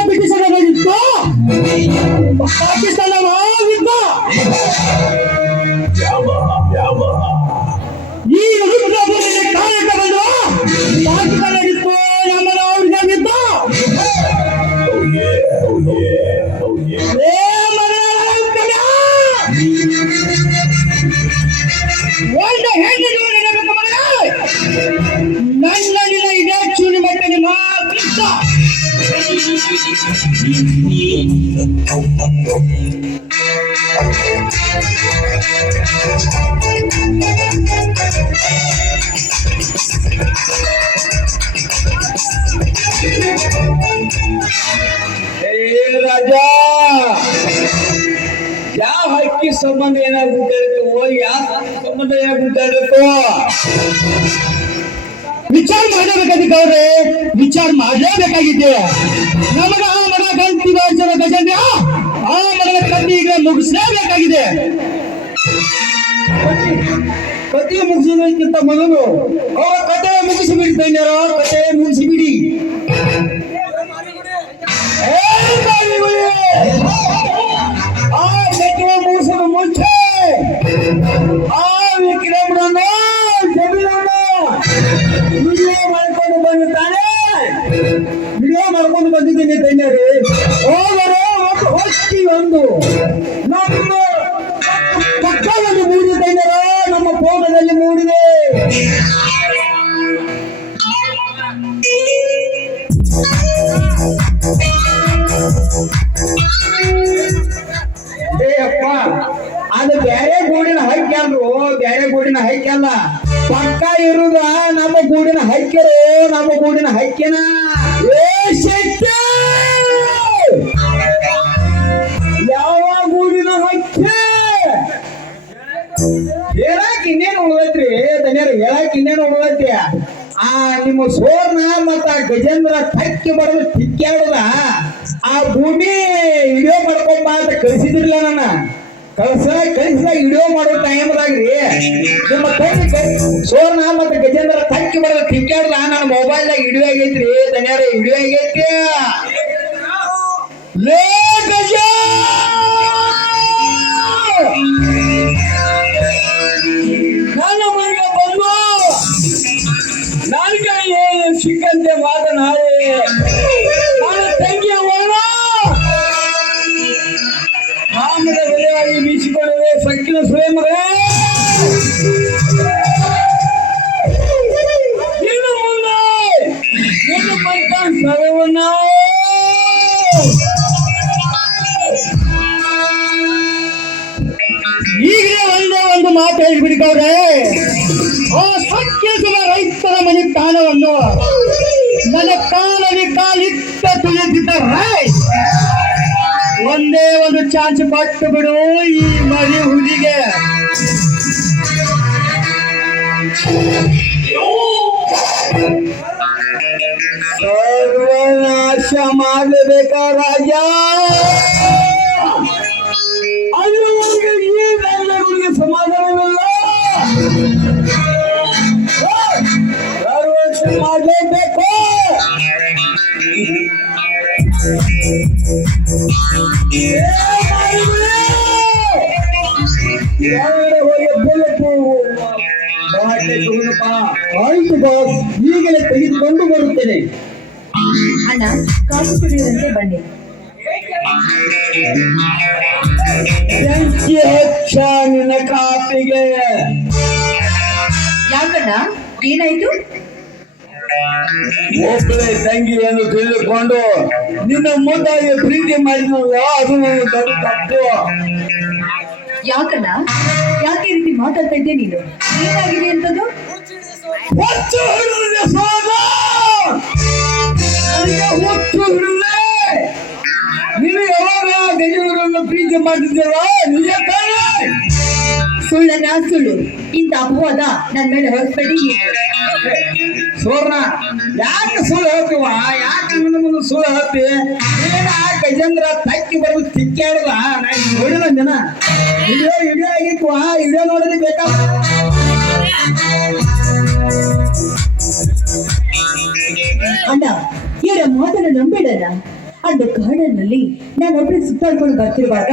ಬ್ರಿಟಿಷರಾಗಿತ್ತು ಪಾಕಿಸ್ತಾನ ಯುದ್ಧ ಈ ಕಾಯಕ ಬಂದು ಪಾಕಿಸ್ತಾನಾಗಿತ್ತು ನಮ್ಮನ್ನ ಅವ್ರಿಗಾಗಿತ್ತು ಒಂದು ಹೆಣ್ಣು ನನ್ನ ಇದೇ ಚೂನಿ ಮತ್ತೆ ನಿಮ್ಮ ರಾಜ ಯಾವ ಹಕ್ಕಿ ಸಂಬಂಧ ಏನಾಗ್ಬಿಟ್ಟಿರುತ್ತೋ ಯಾವ ಸಂಬಂಧ ಏನಾಗ್ಬಿಟ್ಟಿರುತ್ತೋ ವಿಚಾರ ಮಾಡಬೇಕಾಗಿದ್ದವ್ರೆ ವಿಚಾರ ಮಾಡಲೇಬೇಕಾಗಿದ್ದೆ ನಮಗ ಆ ಮನ ಗಂಟಿ ವರ್ಷದ ಗಜೇಂದ್ರ ಆ ಮನ ಕತ್ತಿಗೆ ಮುಗಿಸಲೇಬೇಕಾಗಿದೆ ಕತಿ ಮುಗಿಸೋದಕ್ಕಿಂತ ಮೊದಲು ಅವರ ಕತೆ ಮುಗಿಸಿ ಬಿಡ್ತೇನಾರೋ ಕತೆ ಮುಗಿಸಿ ಬಿಡಿ ಆ ಕತೆ ಮುಗಿಸೋದ ಮುಂಚೆ ಆ ವಿಕ್ರಮರನ್ನ ವಿಡಿಯೋ ಮಾಡ್ಕೊಂಡು ಬಂದಿದ್ದಾನೆ ವಿಡಿಯೋ ಮಾಡ್ಕೊಂಡು ಬಂದಿದ್ದೀನಿ ತೈನರಿ ಹೋದರೆ ಒಂದು ಹೊತ್ತಿ ಒಂದು ನಮ್ಮ ಪಕ್ಕದಲ್ಲಿ ಮೂಡಿದೆ ತೈನರ ನಮ್ಮ ಫೋಟೋದಲ್ಲಿ ಮೂಡಿದೆ ಅಪ್ಪ ಅದು ಬೇರೆ ಗೂಡಿನ ಹಕ್ಕಿ ಅಂದ್ರು ಬೇರೆ ಗೂಡಿನ ಹಕ್ಕಿ ಅಲ್ಲ ಪಕ್ಕ ಇರುದ ನಮ್ಮ ಗೂಡಿನ ಹಕ್ಕಿರೇ ನಮ್ಮ ಗೂಡಿನ ಹಕ್ಕಿನ ಯಾವ ಗೂಡಿನ ಹಕ್ಕಿ ಹೇಳಕ್ ಇನ್ನೇನು ಉಳ್ದೈತ್ರಿ ದನಿಯರ್ ಹೇಳಕ್ ಇನ್ನೇನು ಉಳ್ದೈತಿ ಆ ನಿಮ್ಮ ಸೋರ್ನ ಮತ್ತ ಗಜೇಂದ್ರ ಹಕ್ಕಿ ಬರೋದು ತಿಕ್ಕಾಡುದ ಆ ಭೂಮಿ ವಿಡಿಯೋ ಮಾಡ್ಕೊಂಬ ಅಂತ ಕಳಿಸಿದ್ರಲ್ಲ ನನ್ನ ಕಳಿಸಿದ ವಿಡಿಯೋ ಮಾಡೋ ಟೈಮ್ದಾಗ್ರಿ ನಿಮ್ಮ ಸೋರ್ನ ಮತ್ತೆ ಗಜೇಂದ್ರ ಹಕ್ಕಿ ಬರೋದು ತಿಕ್ಕಾಡುದ ನನ್ನ ಮೊಬೈಲ್ದಾಗ ವಿಡಿಯೋ ಆಗೈತ್ರಿ ದನಿಯರ ವಿಡಿಯೋ ಆಗೈತಿ ಲೇ ಗಜ ನನ್ನ ಮನೆಗೆ ಬಂದು ನನಗೆ ಸಿಕ್ಕಂತೆ ಮಾತನಾಡಿ ನನ್ನ ತಂಗಿಯ ಓಣ ಕಾಮದ ಬೆಲೆಯಾಗಿ ಬೀಸಿಕೊಳ್ಳುವೆ ಸಕ್ಕಿನ ಸ್ವಯಂರೇ ಇನ್ನು ಮುಂದೆ ಇನ್ನು ಬಂತ ಸರ್ವನ್ನ ಈಗಲೇ ಒಂದೇ ಒಂದು ಮಾತು ಹೇಳಿಬಿಡ್ತವ್ರೆ ಆ ಸತ್ಯಸುರ ರೈತರ ಮನೆ ತಾಣವನ್ನು ನನ್ನ ಕಾಲಲ್ಲಿ ಕಾಲಿಟ್ಟ ತುಳಿದಿದ್ದಾರೆ ಒಂದೇ ಒಂದು ಚಾನ್ಸ್ ಕೊಟ್ಟು ಬಿಡು ಈ ಮರಿ ಹುಲಿಗೆ ಸರ್ವನಾಶ ಮಾಡಬೇಕ ರಾಜ ಅಲ್ಲಿವರೆಗೆ ಈ ರಾಜ್ಯಗಳಿಗೆ ಸಮಾಧಾನವಿಲ್ಲ ಸರ್ವನಾಶ ಮಾಡಲೇಬೇಕು ಆಯ್ತು ಬಾಸ್ ಈಗಲೇ ತೆಗೆದುಕೊಂಡು ಬರುತ್ತೇನೆ ಅಣ್ಣ ಕಾಫಿ ಕುಡಿಯುವಂತೆ ಬನ್ನಿ. ಬೆಂಕಿ ಹಚ್ಚ ನಿನ್ನ ಕಾಪಿಗೆ. ಯಾಕಣ್ಣ, ಏನಾಯ್ತು? ಒಬ್ಬಳೆ ತಂಗಿ ಎಂದು ತಿಳಿದುಕೊಂಡು ನಿನ್ನ ಮುಂದಾಗಿ ಪ್ರೀತಿ ಮಾಡಿದ್ನಲ್ಲ, ಅದು ದೊಡ್ಡ ತಪ್ಪು. ಯಾಕಣ್ಣ, ಯಾಕೆ ಈ ರೀತಿ ಮಾತಾಡ್ತಾ ಇದ್ದೆ ನೀನು? ಏನಾಗಿದೆ ಅಂತದ್ದು? ಹುಚ್ಚು ಹಿಡಿದಿದೆ ಸೋದ, ನನಗೆ ಹುಚ್ಚು ಹಿಡಿದಿದೆ. ನೀನು ಯಾವಾಗ ಗಜವರನ್ನು ಪ್ರೀತಿ ಮಾಡ್ತಿದ್ದೇವ? ನಿಜ ತಾನೇ? ಸುಳ್ಳನ್ನ ಸುಳ್ಳು, ಇಂಥ ಅಪವಾದ ನನ್ನ ಮೇಲೆ ಹೊರಸ್ಬೇಡಿ. ಸೋರ್ಣ, ಯಾಕೆ ಸುಳ್ಳು ಹೇಳ್ತೀವ? ಯಾಕೆ ನನ್ನ ಮುಂದೆ ಸುಳ್ಳು ಹೇಳ್ತಿ? ಏನ ಗಜೇಂದ್ರ ತಕ್ಕಿ ಬರೋದು ತಿಕ್ಕಾಡದ? ನಾ ನೋಡಿಲ್ಲ ಜನ ವಿಡಿಯೋ ವಿಡಿಯೋ ಆಗಿತ್ತು, ವಿಡಿಯೋ ನೋಡಲಿ ಬೇಕಾ? ಅಣ್ಣ, ಇವರ ಮಾತನ್ನ ನಂಬೇಡಣ್ಣ. ಅಂದ ಕಾಡಿನಲ್ಲಿ ನಾನೊಬ್ಬಳೆ ಸುತ್ತಾಡ್ಕೊಂಡು ಬರ್ತಿರುವಾಗ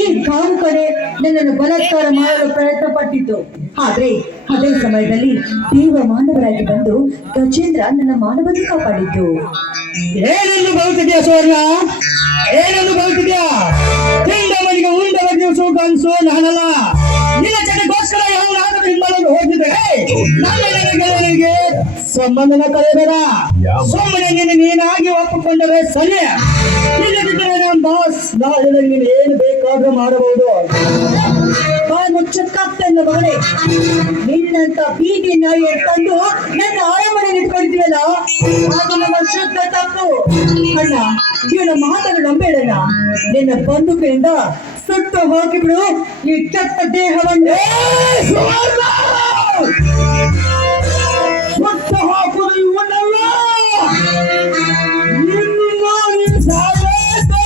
ಈ ಕಾಡು ಕಡೆ ನನ್ನನ್ನು ಬಲಾತ್ಕಾರ ಮಾಡಲು ಪ್ರಯತ್ನ ಪಟ್ಟಿತ್ತು. ಆದ್ರೆ ಅದೇ ಸಮಯದಲ್ಲಿ ದೇವ ಮಾನವರಾಗಿ ಬಂದು ಗಜೇಂದ್ರ ನನ್ನ ಮಾನವನ್ನು ಕಾಪಾಡಿದ್ದು. ಏನೆಂದು ಬರುತ್ತಿದ್ಯಾ ಸೋರ್ಣ? ಏನೆಂದು ಬರುತ್ತಿದ್ಯಾ? ತಿಂದವನಿಗೆ ಉಂಡವನಿಗೆ ಸುಖ ಅನ್ಸೋ ನಾನಲ್ಲ. ನಿನ್ನ ಜೊತೆಗೋಸ್ಕರ ಯಾವ ಹಿಂಬಾಲನ್ನು ಹೋಗಿದ್ರೆ ನನಗೆ ಸಂಬಂಧನ ಕಳೆಯಬೇಡ. ಸುಮ್ಮನೆ ನೀನಾಗಿ ಒಪ್ಪಿಕೊಂಡರೆ ಸರಿ. ಇಲ್ಲದಿದ್ದರೆ ನಮ್ಮ ಬಾಸ್ ನಾಳೆ ನೀನು ಏನು ಬೇಕಾದ್ರೂ ಮಾಡಬಹುದು. ಮುಚ್ಚಕ್ಕಾಗ್ತಲ್ಲ ಮಗನೇ, ನಿನ್ನಂತ ಬೀದಿ ನಾಯಿ ತಂದು ನನ್ನ ಆಯಮನೆ ಇಟ್ಕೊಂಡಿದ್ವಲ್ಲ, ಅದು ನಮ್ಮ ಶುದ್ಧ ತಪ್ಪು. ಅಣ್ಣ, ಇವನ ಮಾತನ್ನು ನಂಬೇಡಣ್ಣ. ನಿನ್ನ ಬಂದೂಕಿನಿಂದ ಸುಟ್ಟು ಹೋಗಿಬಿಡು ಈ ಕೆಟ್ಟ ದೇಹವನ್ನು. ಸುಟ್ಟು ಹಾಕುವುದು ಇವನಲ್ಲ, ನಿನ್ನ ನೀನು ಸಾಯಬೇಕು.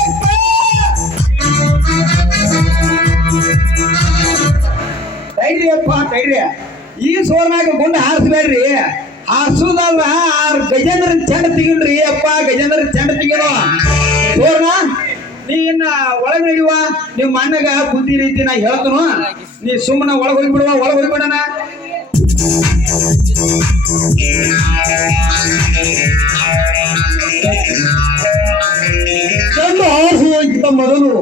ತೈರಿ ಅಪ್ಪ ತೈರಿ, ಈ ಸೋರ್ನಾಗ ಗುಂಡ ಹಾರಿಸ್ಬೇಡ್ರಿ. ಹಾರಿಸುದಲ್ಲ, ಗಜೇಂದ್ರ ಚೆಂಡ ತೆಗಿಲ್ರಿ ಅಪ್ಪ, ಗಜೇಂದ್ರ ಚೆಂಡ ತೆಗಿರೋ. ಸೋರ್ನ, ನೀನ್ನ ಒಳಗೆ ನಡಿಯುವ. ನಿಮ್ಮ ಅಣ್ಣಗ ಬುದ್ಧಿ ರೀತಿ ನಾ ಹೇಳ್ತನು. ನೀ ಸುಮ್ಮನೆ ಒಳಗೆ ಹೋಗ್ಬಿಡುವ, ಒಳಗೆ ಹೋಗ್ಬಿಡಣ. ಚೆಂಡ ಹಾರಿಸುವುದಕ್ಕಿಂತ ಮೊದಲು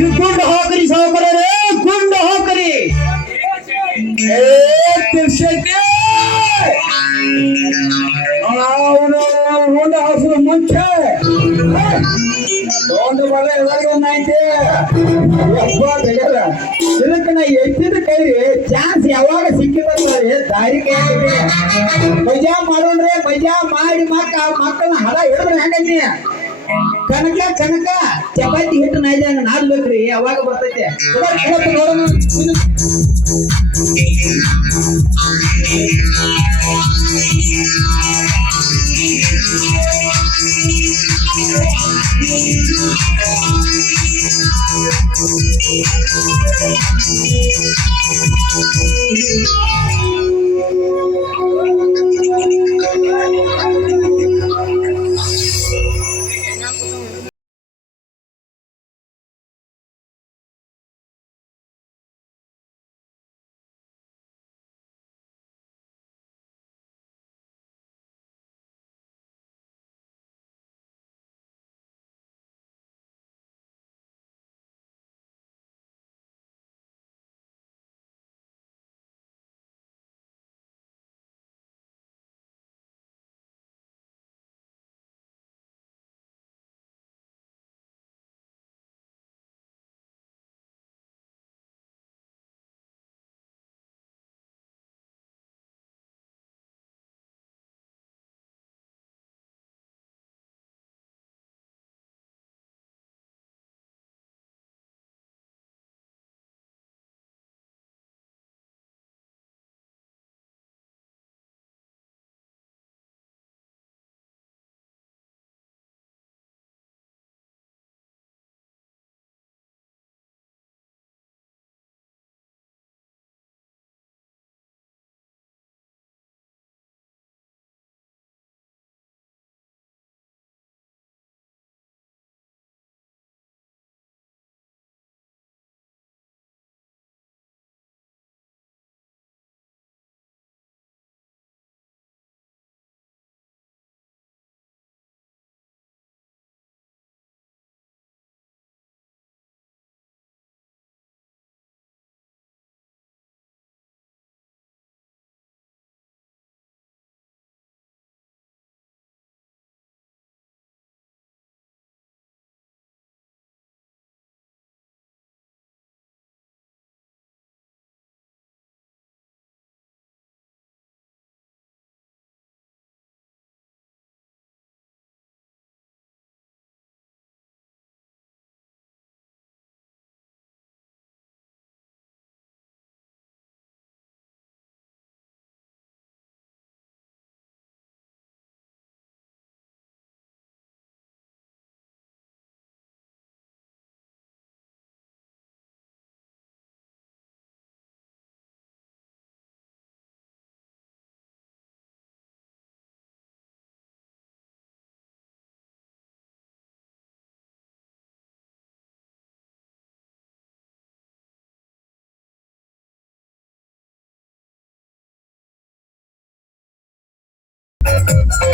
ಈ ಗುಂಡು ಹಾಕರಿ ಸಾವುಕಾರರೇ, ಗುಂಡು ಹಾಕರಿ. ಅವನು ಗುಂಡು ಹಾರಿಸುವ ಮುಂಚೆ ಒಂದು ಬಲ ಎಲ್ಲರಿಗೂ ಒಂದಾಯ್ತು. ಯಪ್ಪ ತೆಗಲ್ಲ, ಇದಕ್ಕೆ ನಾ ಎತ್ತಿದ ಕೈ ಚಾನ್ಸ್ ಯಾವಾಗ ಸಿಕ್ಕಿದ್ರೆ ದಾರಿ ಕೈ ಮಜಾ ಮಾಡೋಣ್ರೆ. ಮಜಾ ಮಾಡಿ ಮಕ್ಕಳನ್ನ ಹದ ಹಿಡಿದ್ರೆ ಹೆಂಗಂದಿ? ಕನಕ ಕನಕ ಚಪಾತಿ ಹಿಟ್ಟು ನಾಯ್ದಂಗ ನಾದ್ಬೇಕ್ರಿ, ಅವಾಗ ಬರ್ತೈತೆ. ನೋಡೋಣ.